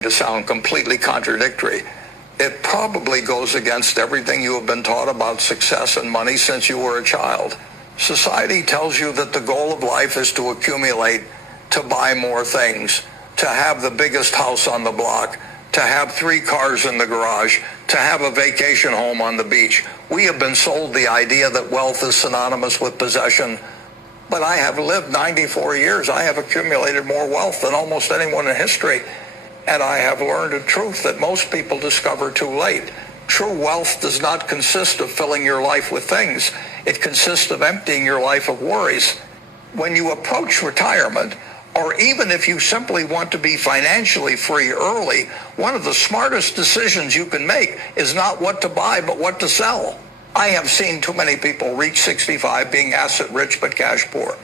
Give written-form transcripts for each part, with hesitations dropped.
to sound completely contradictory. It probably goes against everything you have been taught about success and money since you were a child. Society tells you that the goal of life is to accumulate, to buy more things, to have the biggest house on the block, to have 3 cars in the garage, to have a vacation home on the beach. We have been sold the idea that wealth is synonymous with possession. But I have lived 94 years. I have accumulated more wealth than almost anyone in history. And I have learned a truth that most people discover too late. True wealth does not consist of filling your life with things. It consists of emptying your life of worries. When you approach retirement, or even if you simply want to be financially free early, one of the smartest decisions you can make is not what to buy, but what to sell. I have seen too many people reach 65 being asset rich but cash poor.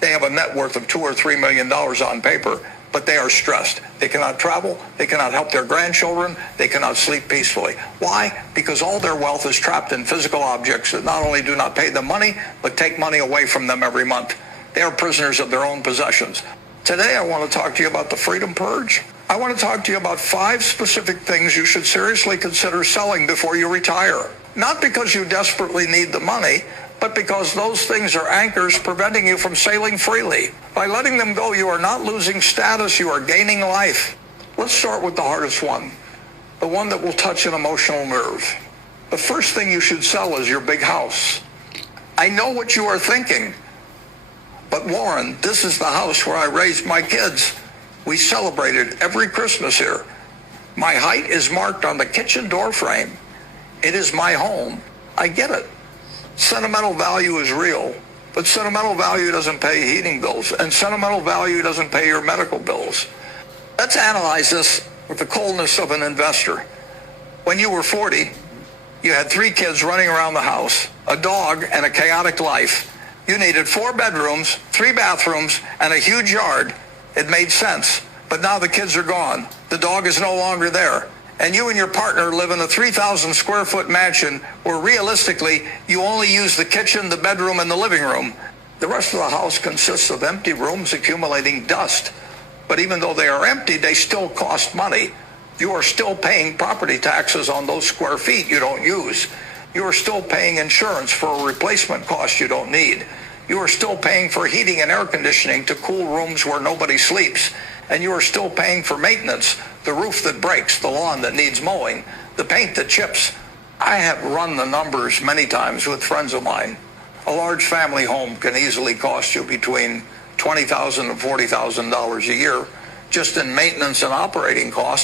They have a net worth of $2 or $3 million on paper, but they are stressed. They cannot travel. They cannot help their grandchildren. They cannot sleep peacefully. Why? Because all their wealth is trapped in physical objects that not only do not pay them money, but take money away from them every month. They are prisoners of their own possessions. Today, I want to talk to you about the freedom purge. I want to talk to you about 5 specific things you should seriously consider selling before you retire. Not because you desperately need the money, but because those things are anchors preventing you from sailing freely. By letting them go, you are not losing status, you are gaining life. Let's start with the hardest one, the one that will touch an emotional nerve. The first thing you should sell is your big house. I know what you are thinking, but Warren, this is the house where I raised my kids. We celebrated every Christmas here. My height is marked on the kitchen door frame. It is my home. I get it. Sentimental value is real, but sentimental value doesn't pay heating bills, and sentimental value doesn't pay your medical bills. Let's analyze this with the coldness of an investor. When you were 40, you had 3 kids running around the house, a dog, and a chaotic life. You needed 4 bedrooms, 3 bathrooms, and a huge yard. It made sense, but now the kids are gone. The dog is no longer there. And you and your partner live in a 3,000 square foot mansion where realistically you only use the kitchen, the bedroom, and the living room. The rest of the house consists of empty rooms accumulating dust. But even though they are empty, they still cost money. You are still paying property taxes on those square feet you don't use. You are still paying insurance for a replacement cost you don't need. You are still paying for heating and air conditioning to cool rooms where nobody sleeps. And you are still paying for maintenance, the roof that breaks, the lawn that needs mowing, the paint that chips. I have run the numbers many times with friends of mine. A large family home can easily cost you between $20,000 and $40,000 a year just in maintenance and operating costs.